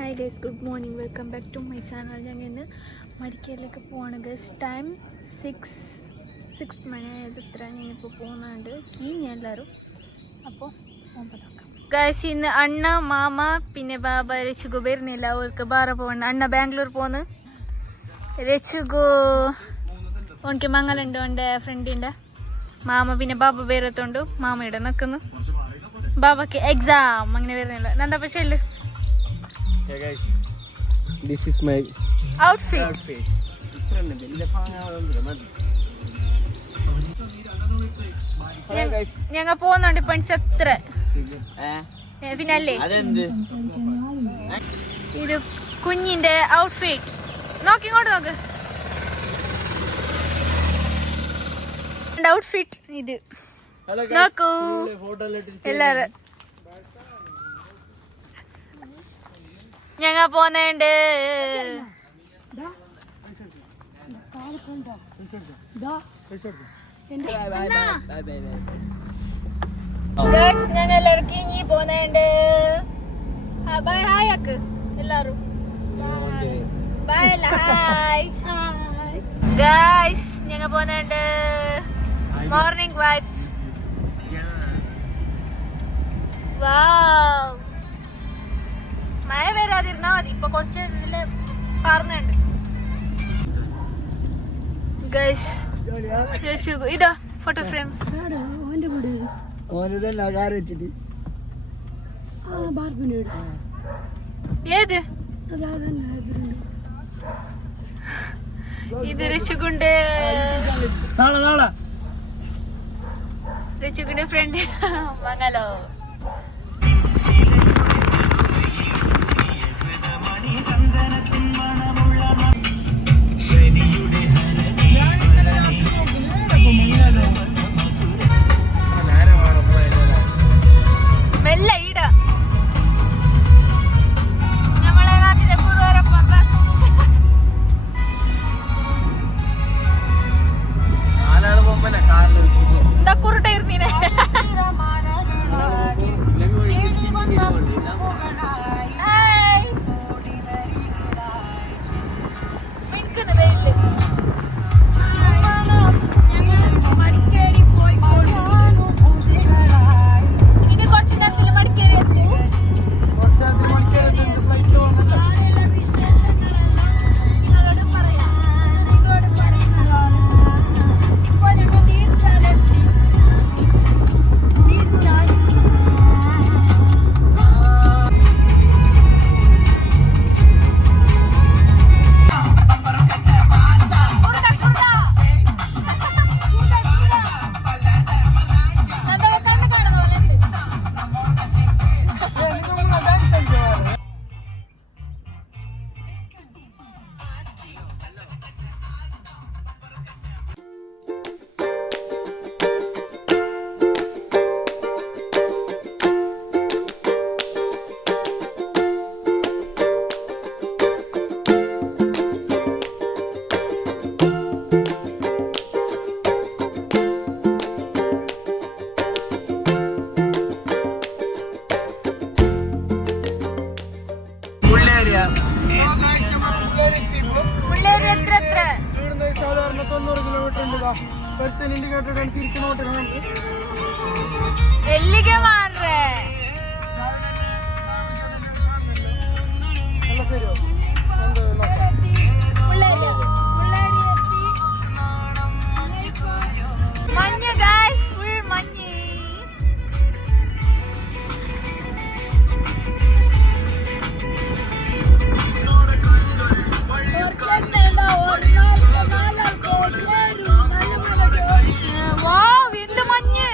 Hi guys, good morning. Welcome back to my channel. ഞങ്ങൾ ഇന്ന് മടിക്കേരിലേക്ക് പോവാണ് ഗൈസ്. ടൈം 6 മണിയായത്ര. ഞങ്ങളിപ്പോൾ പോകുന്നുണ്ട് കീഞ്ഞ എല്ലാവരും. അപ്പോൾ പോകുമ്പോൾ നോക്കാം ഗൈസ്. ഇന്ന് അണ്ണ മാമ പിന്നെ ബാബ രച്ചുഗു വരുന്നില്ല. അവർക്ക് ബാറ പോകണ്ട. അണ്ണ ബാംഗ്ലൂർ പോന്ന്, രച്ചുഗു ഓനിക്ക് മംഗലുണ്ട് ഓൻ്റെ ഫ്രണ്ടിൻ്റെ. മാമ പിന്നെ ബാബ വേറെത്തോണ്ട് മാമ ഇവിടെ നിൽക്കുന്നു. ബാബക്ക് എക്സാം അങ്ങനെ വരുന്നില്ല. നന്ദപ്പ ചെല്ലു. Hey guys, this is my outfit. ഞങ്ങൾ പോകുന്നുണ്ട് പണിച്ചത്ര പിന്നല്ലേ. ഇത് കുഞ്ഞിന്റെ ഔട്ട്ഫിറ്റ് നോക്കിങ്ങോട്ട് നോക്ക്. ഔട്ട്ഫിറ്റ് ഇത് നോക്കൂ എല്ലാരും. ഞങ്ങൾ പോന്നേണ്ട്. ഞങ്ങൾ എല്ലാവരും കിഞ്ഞി പോന്നേണ്ട്. ബൈ ഹായ് ആക്ക് എല്ലാരും. ബൈ അല്ല ഹായ് ഗൈസ്. ഞങ്ങൾ പോന്നേണ്ട്. Morning vibes. വാവ്, മഴ വരാതിരുന്നാ മതി. ഇപ്പൊ കുറച്ച് ഇതില് പറഞ്ഞുണ്ട് ഗൈസ്. ഇതാ ഫോട്ടോ ഫ്രെയിം. ഏത് ഇത്? രച്ചുകൊണ്ട് രച്ചുകൊണ്ട് ഫ്രണ്ട് മംഗലോ. മെല്ലെ ഇട നമ്മളെ നാട്ടിലെ ഗുരുവായൂരപ്പൻ ബസ്. എന്താ കുരുട്ട ഇരുന്നീനെ? മിനിക്കുന്ന വെയില്. ഇനി കുറച്ച് നേരത്തിൽ മടിക്കേരി എത്തൂ. നിങ്ങളോട് പറയാം. എല്ലിಗೆ ಮಾರ್ರೆ മഞ്ഞ് ഗൈസ്, ഫുൾ മഞ്ഞ്. വാവ്, എന്ത് മഞ്ഞ്.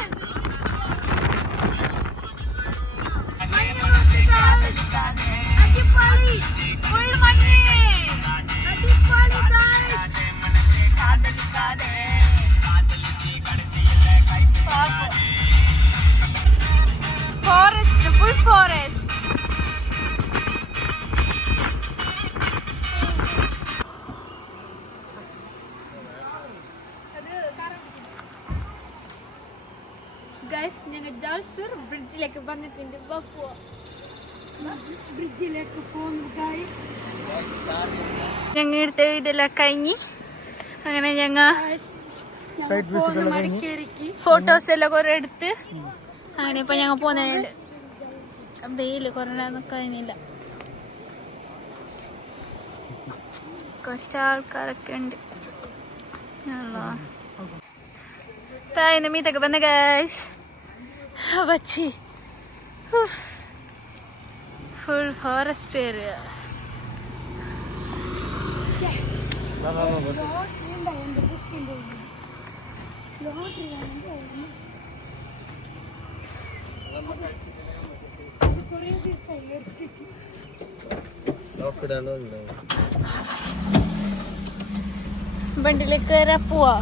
അടിപൊളി, ഫുൾ മഞ്ഞ്. അടിപൊളി guys. Forest, full forest. Guys, ഞങ്ങൾ ജാൽസൂർ ബ്രിഡ്ജിലേക്ക് വന്നിട്ടുണ്ട്. ബ്രിഡ്ജിലേക്ക് പോകുന്നു ഗൈസ്. ഞങ്ങൾ എടുത്ത ഇതെല്ലാം കഴിഞ്ഞ് അങ്ങനെ ഞങ്ങൾ മടിക്കേരിക്ക് ഫോട്ടോസ് എല്ലാം കുറെ എടുത്ത് അങ്ങനെ ഇപ്പൊ ഞങ്ങൾ പോകുന്നുണ്ട്. വെയില് കുറഞ്ഞൊന്നും കഴിഞ്ഞില്ല, കുറച്ച് ആൾക്കാരൊക്കെ ഉണ്ട്. താഴെ മീത്തൊക്കെ വന്ന ഗൈസ് വച്ചി ഫുൾ ഫോറസ്റ്റ് ഏരിയ. വണ്ടിയിലേക്ക് കയറാൻ പോവാ.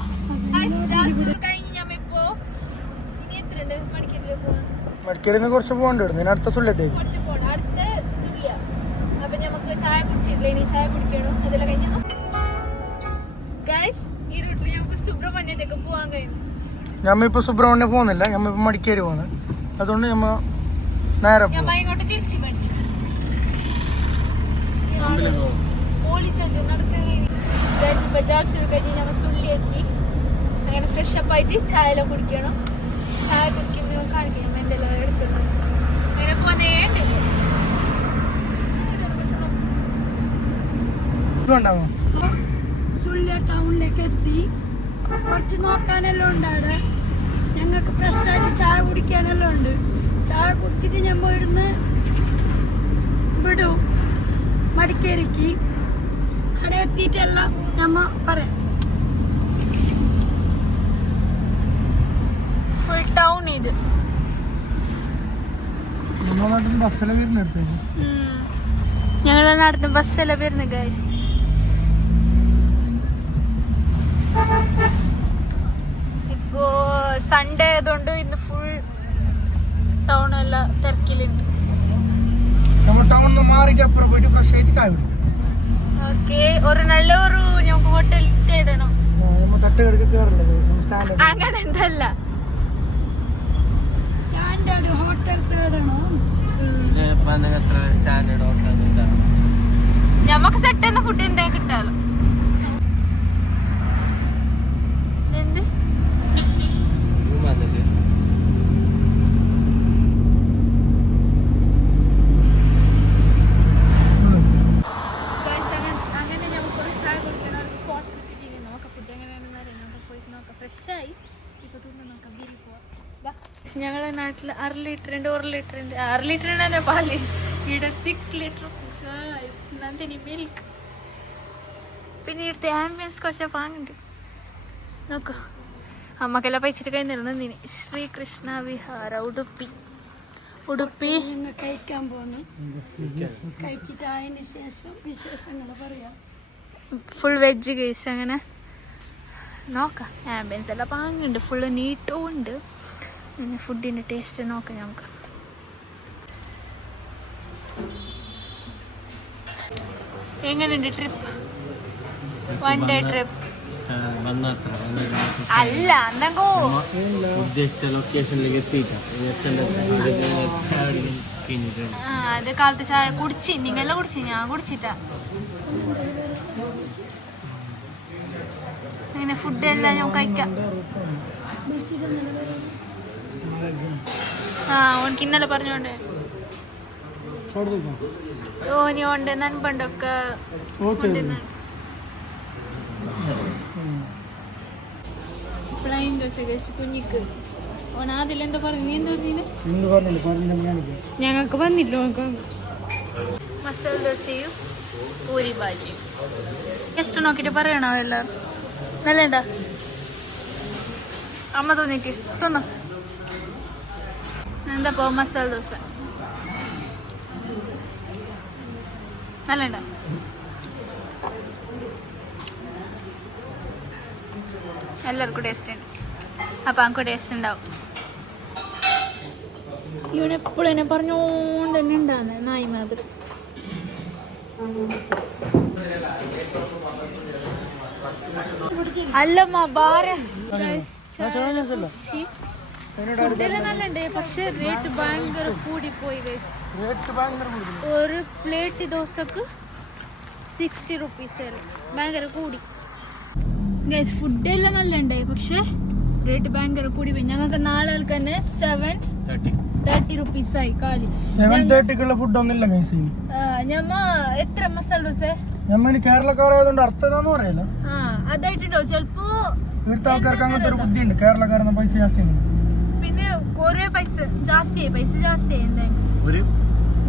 മടിക്കേരിന്ന് കുറച്ച് പോകണ്ട, അടുത്ത സുല്യത്തേക്ക്. അപ്പൊ നമുക്ക് ചായ കുടിച്ചിട്ടില്ല, ഇനി ചായ കുടിക്കണോ? അതെല്ലാം കഴിഞ്ഞോ ഗൈസ്? ഈ റൂട്ടിൽ നമുക്ക് സുബ്രഹ്മണ്യത്തേക്ക് പോവാൻ കഴിയും. ഞമ്മ സുബ്രഹ്മണ്യം പോകുന്നില്ല, ഞമ്മ മടിക്കേരി പോകുന്നത്. അതുകൊണ്ട് ഞമ്മ നേരെ ഇങ്ങോട്ട് തിരിച്ചു വണ്ടി പോലീസ് കഴിഞ്ഞ് ഞമ്മ സുള്ളി എത്തി. അങ്ങനെ ഫ്രഷ് അപ്പ് ആയിട്ട് ചായ എല്ലാം കുടിക്കണം. ചായ കുടിക്കുമ്പോൾ കാണിക്കണം എന്തെല്ലാം എടുക്കുന്നത്. അങ്ങനെ പോന്നേണ്ട് സുള്ളിയ ടൗണിലേക്ക് എത്തി. കുറച്ച് നോക്കാനെല്ലാം ഉണ്ട് അവിടെ. ഞങ്ങൾക്ക് ഫ്രഷായിട്ട് ചായ കുടിക്കാനെല്ലാം ഉണ്ട്. ചായ കുടിച്ചിട്ട് ഞമ്മ ഇവിടുന്ന് വിടും മടിക്കേരിക്ക്. അവിടെ എത്തിയിട്ടെല്ലാം ഞമ്മ പറയാം. ഫുൾ ടൗൺ ഇത്. ബസ്സെല്ലാം വരുന്ന ഞങ്ങളെ നടന്ന് ബസ്സെല്ലാം വരുന്ന ഗൈസ്. ഇപ്പോ സൺഡേ ആയതുകൊണ്ട് ഇന്ന് ഫുൾ ടൗൺ എല്ലാം തിരക്കിലുണ്ട്. ഓക്കെ, ഒരു നല്ല ഒരു ഞങ്ങൾക്ക് ഹോട്ടൽ തേടണം. അങ്ങനെ എന്തല്ല സ്റ്റാൻഡേർഡ് ഹോട്ടൽ തേടണം. ഞമ്മക്ക് സെറ്റ് ചെയ്യുന്ന ഫുഡ് എന്താ കിട്ടാലോ. എന്ത് അങ്ങനെ ഞമ്മക്ക് ഒരു ചായ കുടിക്കാൻ ഒരു സ്പോട്ട് കിട്ടിയിട്ട് നോക്കാം. ഫുഡ് എങ്ങനെയാണെന്ന് അറിയാം. നമുക്ക് പോയിട്ട് നോക്കാം. ഫ്രഷായി ഇപ്പൊ തിന്ന് നോക്കാം. ബിരി പോവാം. ഞങ്ങളുടെ നാട്ടിൽ 1/2 ലിറ്റർ ഉണ്ട്, 1 ലിറ്റർ ഉണ്ട്. 6 ലിറ്റർ തന്നെ പാല്. ഇവിടെ 6 ലിറ്റർ നന്ദിനി മിൽക്ക്. പിന്നെ ഇവിടുത്തെ ആംബിയൻസ് കുറച്ച് പാങ്ങുണ്ട്. നോക്കൂ, അമ്മക്കെല്ലാം പൈച്ചിട്ട് കഴിഞ്ഞിരുന്നു. നന്ദിനി ശ്രീകൃഷ്ണ വിഹാര ഉടുപ്പി. ഉടുപ്പി കഴിക്കാൻ പോന്നു. കഴിച്ചിട്ട് അതിന് ശേഷം വിശേഷങ്ങൾ പറയാം. ഫുൾ വെജ് കഴിച്ച് അങ്ങനെ നോക്കാം. ആംബിയൻസ് എല്ലാം പാങ്ങുണ്ട്, ഫുള്ള് നീട്ടും ഉണ്ട്. ഫുഡിൻ്റെ ടേസ്റ്റ് നോക്കാം നമുക്ക്. എങ്ങനെയുണ്ട് ട്രിപ്പ്? 1 ഡേ ട്രിപ്പ് അല്ല, എന്തെങ്കോ ഉദ്ദേശിച്ച ലൊക്കേഷനിലേക്ക് എത്തിയിട്ടാ. അത് കാലത്ത് ചായ കുടിച്ച്. നിങ്ങളെല്ലാം കുടിച്ച്, ഞാൻ കുടിച്ചിട്ടാ. അങ്ങനെ ഫുഡെല്ലാം ഞാൻ കഴിക്കാം. ഓനക്ക് ഇന്നലെ പറഞ്ഞോണ്ട് ഓനി ഉണ്ട് നൻപണ്ടൊക്കെ പ്ലെയിൻ ദോശ കഴിച്ച് കുഞ്ഞിക്ക്. ഓൻ അതിലെന്താ പറഞ്ഞു? നീ എന്താ പറഞ്ഞ? ഞങ്ങൾക്ക് വന്നില്ല. മസാല ദോശയും പൂരി ഭാജിയും ജസ്റ്റ് നോക്കിട്ട് പറയണോ എല്ലാവരും? നല്ലണ്ടാ അമ്മ തോന്നിക്ക് തോന്നു. എന്താ പോ മസാല ദോശ നല്ലണ്ട? എല്ലാവർക്കും ടേസ്റ്റ് ഉണ്ട്. അപ്പം എനിക്ക് ടേസ്റ്റ് ഉണ്ടാവും. ഇവിടെ എപ്പോഴും എന്നെ പറഞ്ഞോണ്ട് തന്നെ ഉണ്ടാകുന്നത് നായി മാതിരി. അല്ലമ്മ ബാര ഫുഡെല്ലാം നല്ലുണ്ട്, പക്ഷെ റേറ്റ് ഭയങ്കര കൂടി പോയി ഗൈസ്. ഒരു പ്ലേറ്റ് ദോശക്ക് 60 റുപ്പീസ് ഭയങ്കര കൂടി ഗൈസ്. ഫുഡെല്ലാം നല്ലുണ്ട്, പക്ഷെ റേറ്റ് ഭയങ്കര കൂടി പോയി. ഞങ്ങൾക്ക് നാളെ തന്നെ 730 റുപ്പീസ് ആയി കാലി. 730 ഫുഡ് ഒന്നുമില്ല ഗൈസ്. ഞമ്മ എത്ര മസാല ദോശ ഞമ്മ കേരളക്കാരായതുകൊണ്ട് അർത്ഥം എന്താന്ന് പറയല്ല. അതായിട്ടുണ്ടോ ചിലപ്പോ. ഇവിടുത്തെ ആൾക്കാർക്ക് അങ്ങനത്തെ ഒരു ബുദ്ധിയുണ്ട്, കേരളക്കാരെന്ന പൈസ ജാസ്തി. പിന്നെ കൊറേ പൈസ ജാസ്തി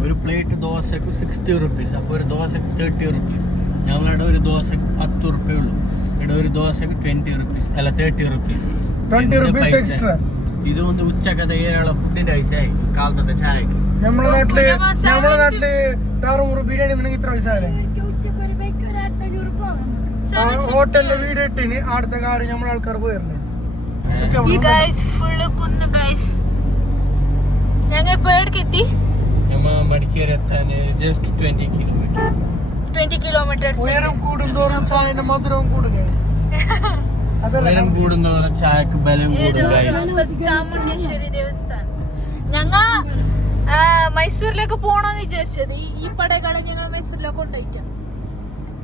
ഒരു പ്ലേറ്റ് ദോശക്ക് 60 റുപ്പീസ്. അപ്പൊ ഒരു ദോശക്ക് 30 റുപ്പീസ്. ഞങ്ങളുടെ ഒരു ദോശക്ക് 10 റുപ്പയേ ഉള്ളൂ. ഇവിടെ ഒരു ദോശക്ക് 20 റുപ്പീസ് അല്ല 30 റുപ്പീസ്. 20 rupees extra. ഇത് ഒന്ന് ഉച്ചക്കത്തെ ഏഴാളെ ഫുഡിന്റെ പൈസയായി കാലത്തെ ചായക്ക്. നമ്മളെ നാട്ടില് താറുമുറു ബിരിയാണി ഉണ്ടെങ്കിൽ ഇത്ര പൈസ ഉച്ചക്ക് ഒരു ബൈക്ക് ഒരു 1500 പോകണം. ഹോട്ടലില് വീട് ഇട്ടിന് അടുത്ത കാര്യം നമ്മളെ ആൾക്കാർ പോയിരുന്നു. ഫുള്ള് കുന്ന് ഗൈസ്. ഞങ്ങൾ ഇപ്പൊ എവിടേക്കെത്തി? മടിക്കേരി എത്താൻ ജസ്റ്റ് 20 കിലോമീറ്റർ. ഉയരം കൂടുന്തോറും ചായന്റെ മധുരവും കൂടും. ഉയരം കൂടുന്തോറും ചായക്ക് ബലം കൂടും. ചാമുണ്ടേശ്വരി ദേവസ്ഥാനം. ഞങ്ങ മൈസൂരിലേക്ക് പോണോന്ന് വിചാരിച്ചത്. ഈ പടകട ഞങ്ങൾ മൈസൂരിലേക്ക് കൊണ്ടുപോയിട്ടാ.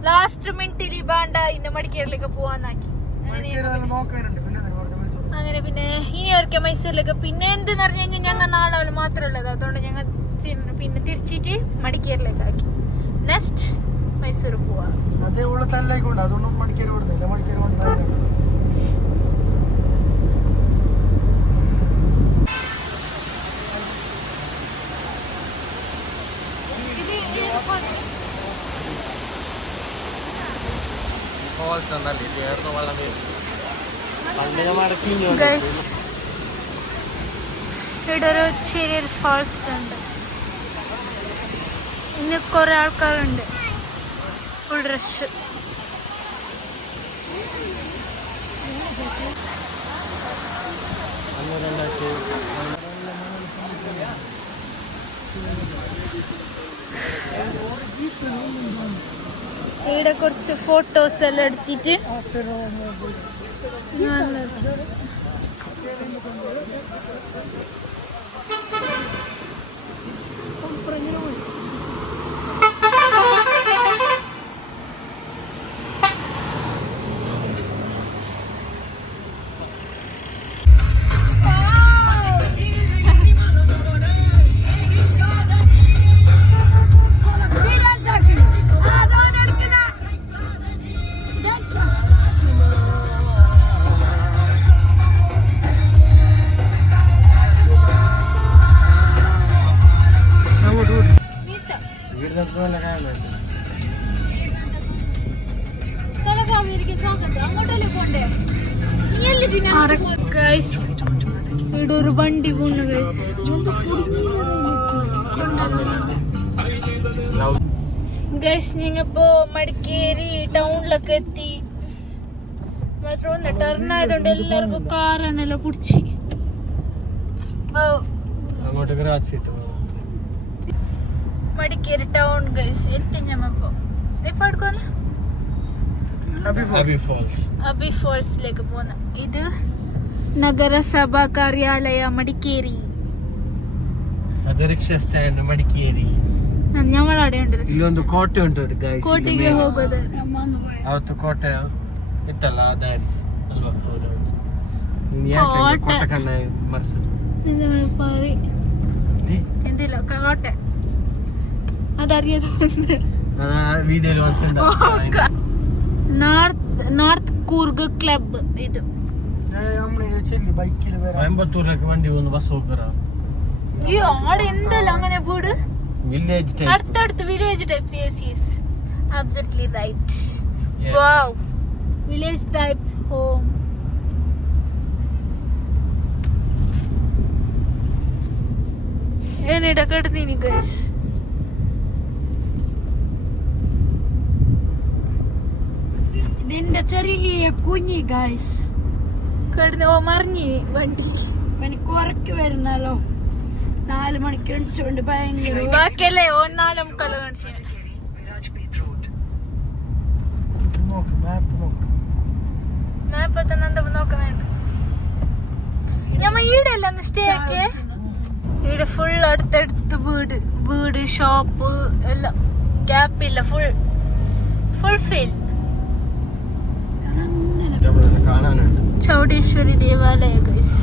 ലാസ്റ്റ് മിനിറ്റിൽ ബാണ്ട ഇന്ന് മടിക്കേരിലേക്ക് പോവാന്നാക്കി. അങ്ങനെ പിന്നെ ഇനി ഒരിക്കൽ മൈസൂരിലേക്ക്. പിന്നെ എന്തെന്ന് പറഞ്ഞു കഴിഞ്ഞാൽ ഞങ്ങൾ നാളെ മാത്രമുള്ളത്, അതുകൊണ്ട് ഞങ്ങൾ പിന്നെ തിരിച്ചിട്ട് മടിക്കേരിലേക്ക് ആക്കി. നെക്സ്റ്റ് മൈസൂർ പോവാ. അതേ ഉള്ള തല്ലായിക്കൊണ്ട് അതൊന്നും മടിക്കേരി കൊടുത്തില്ല. മടിക്കേരി കൊണ്ടുപോയി ഇവിടെ ഒരു ചെറിയൊരു ഫാൾസ് ഉണ്ട്. ഇന്ന് കുറെ ആൾക്കാരുണ്ട്, ഫുൾ റഷ്. ഇവിടെ കുറച്ച് ഫോട്ടോസ് എല്ലാം എടുത്തിട്ട് ഇവിടെ ഒരു വണ്ടി പോണു ഗൈസ്. ഗൈസ് ഞങ്ങളിപ്പോ മടിക്കേരി ടൗണിലൊക്കെ എത്തി. മാത്രമൊന്ന് ടർൺ ആയതുകൊണ്ട് എല്ലാവർക്കും കാറാണെല്ലാം പിടിച്ച്. മടിക്കേരി ടൗൺ ഗൈസ് എത്തി. ഞമ്മപ്പോ ഇപ്പൊ എടുക്കുവല്ലോ അബി ഫോൾസിലേക്ക് പോന്ന. ഇത് നഗരസഭ കാര്യാലയ മടിക്കേരി. ಸ್ಟ್ಯಾಂಡ್ ಮಡಿಕೇರಿ. ഞമ്മളവിടെ ഉണ്ട്. ಇಲ್ಲೊಂದು ಕೋಟೆ ಉಂಟು ಗೈಸ್. ಕೋಟೆಗೆ ಹೋಗೋದು. ಅವತ್ತು ಕೋಟೆ ಇತ್ತಲ್ಲ ದಾರಿ ಅಲ್ವಾ? ಹೌದೌದು. ನೀನು ಯಾಕೆ ಕೋಟೆ ಕಣ್ಣ ಮರ್ಸೋದು? ಪಾರಿ ಎಂದಿಲ್ಲ ಕೋಟೆ ಅದರಿಯದು. ವಿಡಿಯೋಲಿ ಅಂತ ನಾರ್ತ್ ಕೂರ್ಗ್ ಕ್ಲಬ್ ಇದು. കോയമ്പത്തൂരിലേക്ക് വണ്ടി പോകുന്ന ബസ് നോക്കറ. ഈ ആടെ എന്തല്ല അങ്ങനെ വീട് വില്ലേജ് ടൈപ്പ്. അടുത്തടുത്ത് village types. Yes absolutely right. Wow, village types home. എന്നിട കിടന്നീനി ഗൈസ്. ഇതിന്റെ ചെറിയ കുഞ്ഞി ഗൈസ് കിടന്ന് മറിഞ്ഞ് വണ്ടി. എനിക്ക് ഉറക്ക് വരുന്നല്ലോ. 4 മണിക്ക് എണിച്ചുകൊണ്ട് ഭയങ്കര ബാക്കിയല്ലേ 4:45 കാണിച്ചു. മാപ്പ് നോക്കുന്നുണ്ട്. ഞമ്മ ഈടെ എല്ലാം ഒന്ന് സ്റ്റേ ആക്കിയേ. ഇവിടെ ഫുൾ അടുത്തടുത്ത് വീട് ഷോപ്പ് എല്ലാം, ഗ്യാപ്പില്ല, ഫുൾ ഫീൽ. ചൗടേശ്വരി ദേവാലയ ഗൈസ്.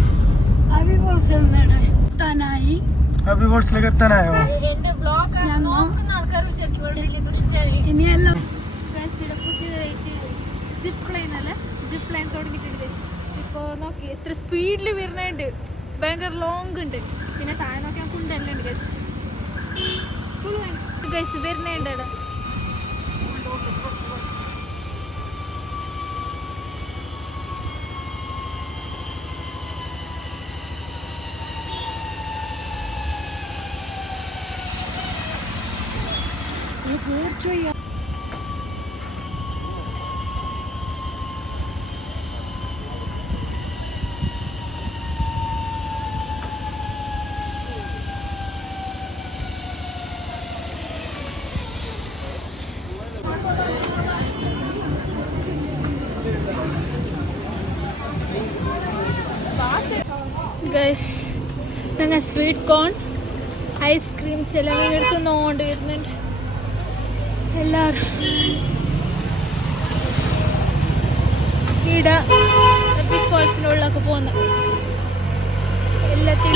അഭിവോൾസിലേക്ക് എത്താനായോ? എന്റെ ബ്ലോഗ് നോക്കുന്ന ആൾക്കാർ വിചാരിക്കും വലിയ ദുഷ്ടായി. ഇനിയെല്ലാം ഇവിടെ പുതിയതായിട്ട് സിപ്പ് ലൈൻ തുടങ്ങിയിട്ടുണ്ട്. ഇപ്പോൾ നോക്കി എത്ര സ്പീഡിൽ വരുന്നുണ്ട്, ഭയങ്കര ലോങ് ഉണ്ട്. പിന്നെ താഴെ നോക്കിയാൽ കുണ്ടെല്ലാം ഉണ്ട് ഗൈസ്, ഫുൾ ഗൈസ് വരുന്നുണ്ട് അവിടെ. തീർച്ചയായും ഗൈസ് ഞങ്ങൾ സ്വീറ്റ് കോൺ ഐസ്ക്രീംസ് എല്ലാം എടുത്തുകൊണ്ട് വരുന്നുണ്ട് എല്ലാവരും. ഇവിടെ ബിഗ് ഫോൾസിൻ്റെ ഉള്ളിലൊക്കെ പോകുന്ന എല്ലാത്തിനും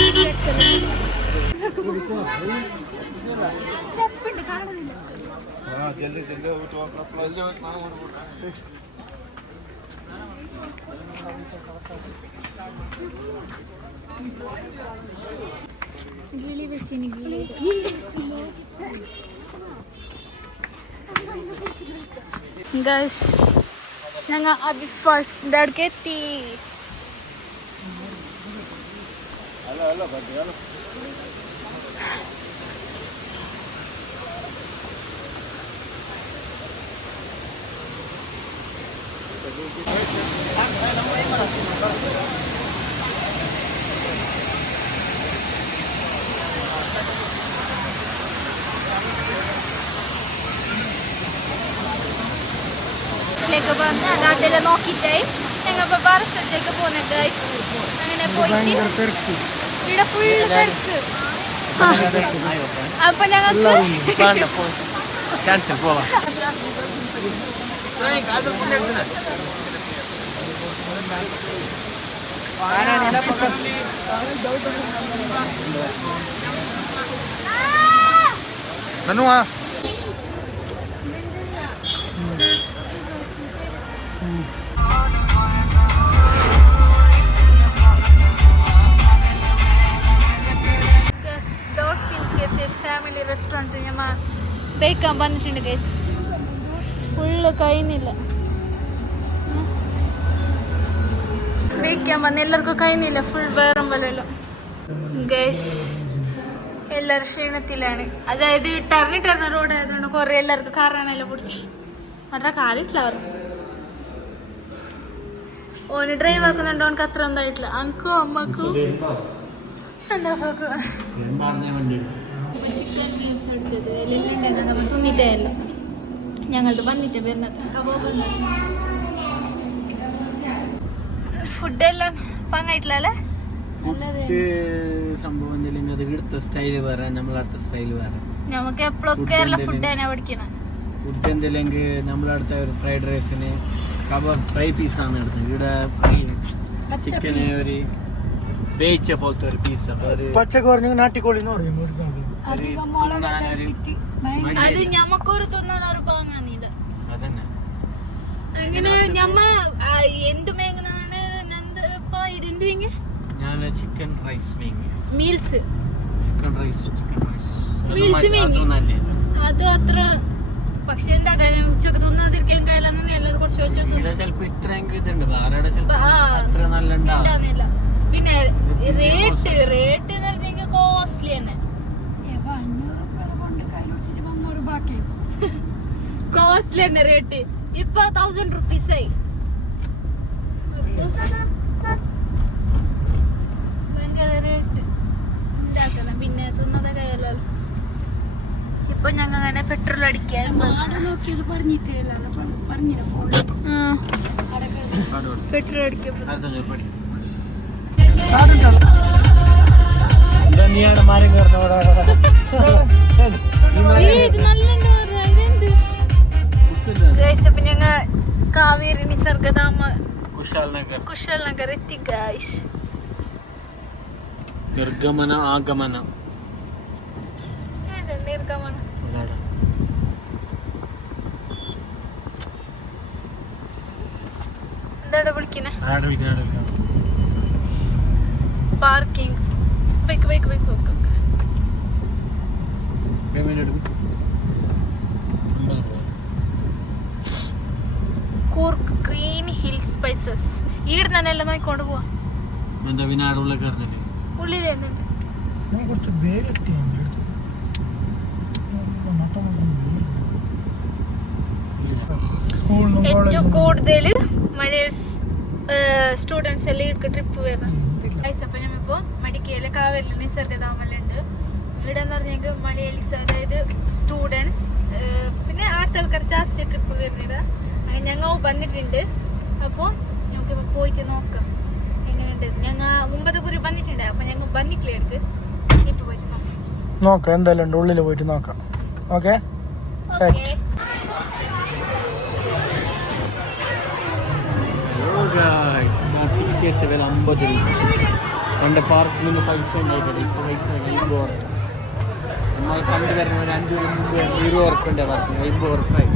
കാണുന്നില്ല. ഗിളി വെച്ചിന് ഗൈസ് ഞങ്ങൾ അബി ഫാൾസിൻ്റെ അടുക്ക് എത്തി. ിലേക്ക് വന്ന് അതെല്ലാം നോക്കിയിട്ടായി ഞങ്ങൾ ഇപ്പോൾ വേറെ സ്ഥലത്തേക്ക് പോകുന്നത് ഗൈസ്. അങ്ങനെ പോയിട്ട് ഇവിടെ ഫുള്ള് തിരക്ക്. അപ്പൊ ഞങ്ങൾക്ക് നനുവാ ഫാമിലി റെസ്റ്റോറൻറ്റ് ഞമ്മ ബേക്കാൻ വന്നിട്ടുണ്ട് ഗൈസ്. ഫുള്ള് കഴിയുന്നില്ല, ബേക്കാൻ വന്ന് എല്ലാവർക്കും കഴിയുന്നില്ല, ഫുൾ വേറും പോലെയല്ലോ ഗൈസ്. എല്ലാവരും ക്ഷീണത്തിലാണ്. അതായത് ടർണി റോഡ് ആയതുകൊണ്ട് കുറേ എല്ലാവർക്കും കാറാണെല്ലാം പിടിച്ച് മാത്രം കാലിട്ടില്ല. അവർ ഓന് ഡ്രൈവ് ആക്കുന്നുണ്ട്, ഓനക്ക് അത്ര ഒന്നായിട്ടില്ല. അനക്കും അമ്മക്കും എന്താ ചിക്കൻ മീൽസ് എടുത്തത് എല്ലാം നമ്മൾ തുന്നിട്ടല്ല, ഞങ്ങളത് വന്നിട്ട് വരുന്നത് ഫുഡെല്ലാം പാങ്ങായിട്ടില്ലേ. സംഭവം ഇവിടുത്തെ സ്റ്റൈല് വേറെ, നമ്മളടുത്ത സ്റ്റൈല് വേറെ. നമുക്ക് എപ്പോഴും കേരള ഫുഡ് തന്നെ പഠിക്കണം. ഫുഡ് എന്തില്ലെങ്കിൽ നമ്മളടുത്ത ഒരു ഫ്രൈഡ് റൈസിന് കബാബ് ഫ്രൈ പീസാണ് എടുത്തത്. ഇവിടെ ചിക്കന് ഒരു വേവിച്ച പോലത്തെ ഒരു പീസ്. പച്ചക്ക് പറഞ്ഞ നാട്ടിക്കോളി എന്ന് പറയും. അത് ഞമ്മക്കൊരു തിന്നാനൊരു പാങ്ങാന്നില്ല. അതന്നെ അങ്ങനെ ഞമ്മ എന്ത് മേങ്ങുന്നതാണ് ഇതെന്ത് മേങ്ങ ഞാൻ chicken rice meals chicken rice meals മേങ്ങി അത് അത്ര. പക്ഷെ എന്താ കാര്യം ഉച്ചക്ക് തിന്നാതിരിക്കാൻ കാര്യം എല്ലാവരും കുറച്ച് ചിലപ്പോ ഇത്രയെങ്കിലും ഇതുണ്ട്, വേറെ അത്ര നല്ല ഉണ്ടാവുന്നില്ല. പിന്നെ റേറ്റ് എന്ന് പറഞ്ഞാൽ കോസ്റ്റ്ലി തന്നെ, കോസ്റ്റ്ലി തന്നെ റേറ്റ്. ഇപ്പൊ 1000 rupees ആയി. ഭയങ്കര റേറ്റ് ഉണ്ടാക്കണം. പിന്നെ തിന്നത കയ്യല്ലോ. ഇപ്പൊ ഞങ്ങൾ അങ്ങനെ പെട്രോൾ അടിക്കാൻ പെട്രോൾ അടിക്കും. എന്താ നീയാണ് മാരം കയറുന്ന ഗൈസ് അപ്പൊ ഞങ്ങ കാവേരി നിസർഗധാമ കുശാൽ നഗർ എത്തി ഗൈസ്. നിർഗമന ആഗമന നിർഗമന എന്താ വിളിക്കുന്നേ? Parking. Coorg green hill spices. ഈട് തന്നെ എല്ലാം നോക്കിക്കൊണ്ട് പോവാ. എന്താ പിന്നെ ആടെ ഉള്ളിൽ കയറുന്നില്ലേ? ഉള്ളിൽ എന്തുണ്ട്? കുറച്ച് വേഗം എത്തി ഏറ്റവും കൂടുതൽ മലയാളീസ് സ്റ്റുഡൻസ് എല്ലാം ഇടയ്ക്ക് ട്രിപ്പ് വരുന്നത്. അപ്പൊ ഞമ്മപ്പോ മടിക്കയിലെ കാവേരി നിസർഗധാമല്ലുണ്ട്. ഇവിടെ എന്ന് പറഞ്ഞെങ്കിൽ മലയാളീസ്, അതായത് സ്റ്റുഡൻസ്, പിന്നെ ആദ്യത്തെ ആൾക്കാർ ജാസ്തി ട്രിപ്പ് വരുന്നത്. അങ്ങനെ ഞങ്ങൾ വന്നിട്ടുണ്ട്. അപ്പോൾ ഞങ്ങൾക്കിപ്പോൾ പോയിട്ട് നോക്കാം എങ്ങനെയുണ്ട്. ഞങ്ങൾ മുമ്പത്തെ കുറി വന്നിട്ടുണ്ട്. അപ്പൊ ഞങ്ങൾ വന്നിട്ടില്ല എടുക്ക്. ഇപ്പൊ പോയിട്ട് നോക്കാം എന്തായാലും ഉണ്ട്. ഉള്ളിൽ പോയിട്ട് നോക്കാം. ഓക്കെ ടിക്കറ്റ് വില 50 രൂപ. പണ്ട് പാർക്കിൽ നിന്ന് പൈസ ഉണ്ടായിട്ടില്ല. ഇപ്പൊ പൈസ 50 ഉറപ്പ്. നമ്മൾ കണ്ടുവരുന്ന ഒരു 5 കൊല്ലം മുമ്പ് 20 ഉറപ്പിൻ്റെ പാർക്കിങ് 50 ഉറപ്പായി.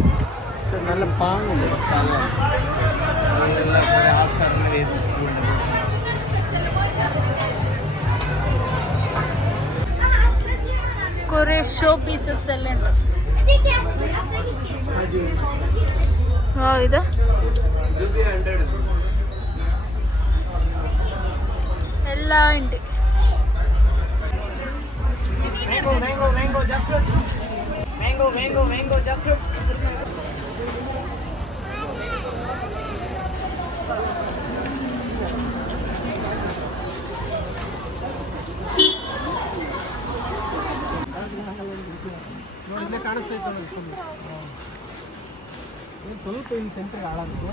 പക്ഷെ നല്ല പാങ്ങുണ്ട് സ്ഥലമാണ്. നല്ല കുറേ ആൾക്കാരെല്ലാം വരുന്ന സ്കൂളിൻ്റെ കുറെ ഷോ പീസസ് എല്ലാം ഉണ്ട്. ഇത് എല്ലാം ഉണ്ട്. ಸ್ವಲ್ಪ ಇಲ್ಲಿ ಸೆಂಟ್ರಿಗೆ ಹಾಳಾಗುತ್ತೆ.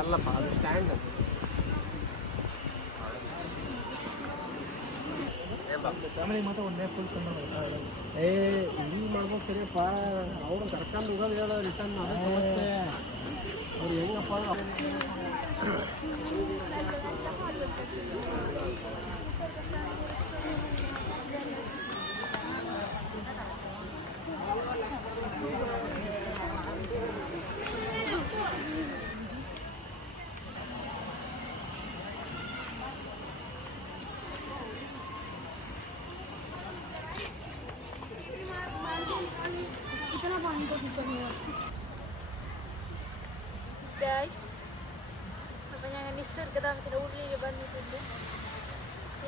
ಅಲ್ಲಪ್ಪ ಅದು ಸ್ಟ್ಯಾಂಡ್ ಫ್ಯಾಮಿಲಿ ಮಾತ್ರ ಒಂದೇ ಫುಲ್ ಇಲ್ಲಿ ಮಾಡ್ಬೇಕು ಸರಿಯಪ್ಪ. ಅವರು ಕರ್ಕೊಂಡು ಹೋಗೋದು ಹೇಳೋ ರಿಟರ್ನ್ ಅದು ಸಮಸ್ಯೆ. ಅವ್ರು ಹೆಂಗಪ್ಪ ഗൈസ്, അപ്പം ഞങ്ങൾ നിസർഗധാമത്തിൻ്റെ ഉള്ളിൽ വന്നിട്ടുണ്ട്.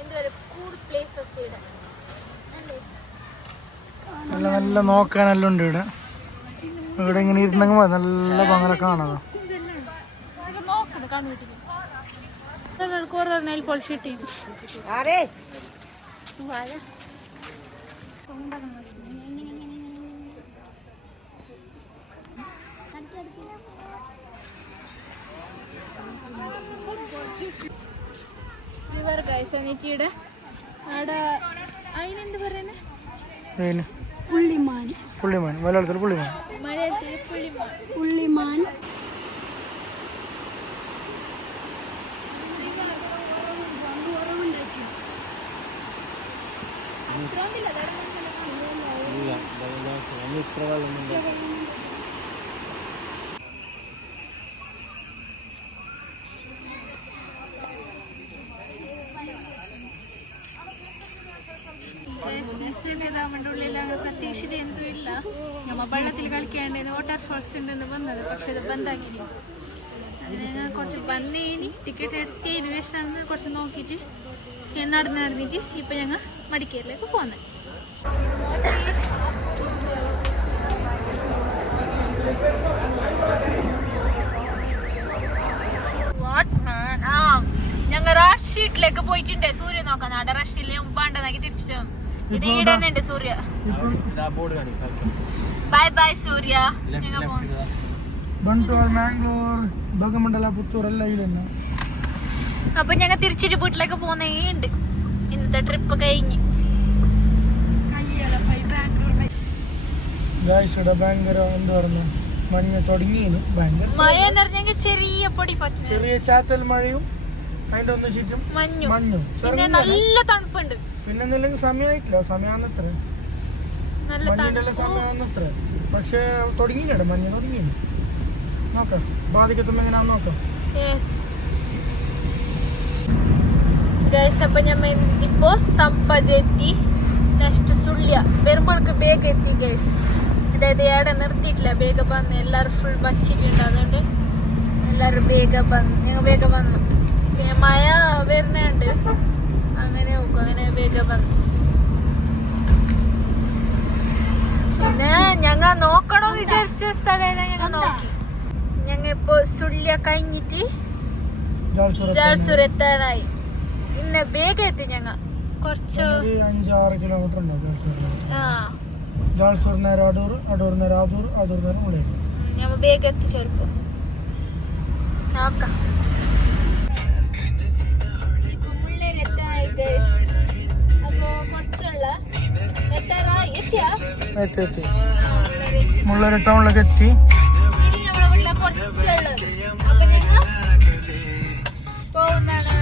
എന്തുവരെ കൂൾ പ്ലേസസ് ഇവിടെ അല്ലേ? നല്ല നല്ല നോക്കാനെല്ലാം ഉണ്ട് ഇവിടെ. ഇവിടെ ഇങ്ങനെ ഇരുന്നെങ്കിൽ നല്ല പങ്കല കാണാം. നോക്കുന്നത് കണ്ണുകൂട്ടിന് കുറേ നെയിൽ പോളിഷ് ഇട്ടിട്ട് റിവർ ഗൈസ്. എന്നിട്ട് അവിടെ അതിനെന്ത് പറയുന്നത്? പുള്ളിമാൻ. പുള്ളിമാൻ, മലയാളത്തിൽ പുള്ളിമാൻ. മലയാളത്തിൽ പുള്ളിമാൻ. പുള്ളിമാൻ. ഇത്ര വെള്ളം നിസർഗധാമന്റെ ഉള്ളിൽ അങ്ങനെ പ്രത്യേകിച്ച് എന്തും ഇല്ല. ഞമ്മ വെള്ളത്തിൽ കളിക്കേണ്ടത് വാട്ടർഫോൾസ് ഉണ്ടെന്ന് വന്നത്, പക്ഷെ അത് ബന്ധാക്കി. അതിന് ഞങ്ങൾ കുറച്ച് വന്നേനി ടിക്കറ്റ് എടുത്തേന് വേസ്റ്റാണെന്ന് കുറച്ച് നോക്കിയിട്ട് നടന്നിട്ട് ഇപ്പം ഞങ്ങൾ മടിക്കേരിലേക്ക് പോകുന്നത്. ഞങ്ങൾ റാഷ് ഷീറ്റിലേക്ക് പോയിട്ടുണ്ട്. സൂര്യ നോക്കാൻ അവിടെ റഷില് മുമ്പാണ്ടെന്നാക്കി തിരിച്ചിട്ട് വന്നു. ഇത് ഈടെ തന്നെ ഉണ്ട് സൂര്യ. ബൈ ബൈ സൂര്യ. ഞങ്ങൾ ಬಂಟ್ವಾಳ ಮ್ಯಾಂಗ್ಳೂರ್ ಭಾಗಮಂಡಲ ಪುತ್ತೂರು ಎಲ್ಲ ಇದೆ. അപ്പൊ ഞങ്ങൾ തിരിച്ചിട്ട് വീട്ടിലേക്ക് പോകുന്നേ ഉണ്ട്. ഇന്നത്തെ ട്രിപ്പ് കഴിഞ്ഞ് ഇവിടെ ഭയങ്കര എന്താ പറയുക മഞ്ഞ തുടങ്ങിയിരുന്നു. ഭയങ്കര മഴ എന്ന് പറഞ്ഞെങ്കിൽ ചെറിയ പൊടി പച്ച ചെറിയ ചാറ്റൽ മഴയും അതിന്റെ ഒന്ന് ചുറ്റും മഞ്ഞും പിന്നെ നല്ല തണുപ്പുണ്ട്. പിന്നെ എന്തെങ്കിലും സമയമായിട്ടില്ല, സമയാന്നത്ര നല്ല മഞ്ഞിന്റെ സമയാന്നത്ര. പക്ഷെ തുടങ്ങിയില്ല, മഞ്ഞ തുടങ്ങിയില്ല. നോക്കാം ബാധിക്കത്തുമ്പോ എങ്ങനെയാന്ന് നോക്കാം. ഗൈസ് അപ്പൊ ഞമ്മ ഇപ്പോ സമ്പജ് എത്തി. നെക്സ്റ്റ് സുള്ളിയ വരുമ്പോൾക്ക് ಬೇಗ എത്തി ഗൈസ്. അതായത് ഏടെ നിർത്തിയിട്ടില്ല, ಬೇಗ വന്ന് എല്ലാരും ഫുൾ വച്ചിട്ടുണ്ട്. അതുകൊണ്ട് എല്ലാരും ಬೇಗ വന്നു. പിന്നെ മഴ വരുന്നുണ്ട്, അങ്ങനെ നോക്കും. അങ്ങനെ ಬೇಗ വന്നു. പിന്നെ ഞങ്ങ നോക്കണോ വിചാരിച്ച സ്ഥലം ഞങ്ങ നോക്കി. ഞങ്ങ ഇപ്പൊ സുള്ളിയ കഴിഞ്ഞിട്ട് ജാൽസൂർ എത്താനായി. ഇന്ന് ಬೇಗ എത്തി. ഞങ്ങ കുറച്ച് 5-6 കിലോമീറ്റർ ഉണ്ടോ ജാൽസൂർ നേരെ അടൂർ, അടൂർ നേരെ ആദൂർ, ആദൂർ നേരെ മുളേരി. ഞമ്മ ಬೇಗ എത്തി. ചെറുപ്പം നോക്കാം. മുള്ളേരി എത്താനായി ഗൈസ്. അപ്പൊ കുറച്ചുള്ള എത്തി മുള്ളേരി ടൗണിലേക്ക് എത്തി. ഇനി നമ്മളെ വീട്ടിലെ കുറച്ചുള്ളത്. അപ്പൊ ഞങ്ങൾ പോകുന്നതാണ്.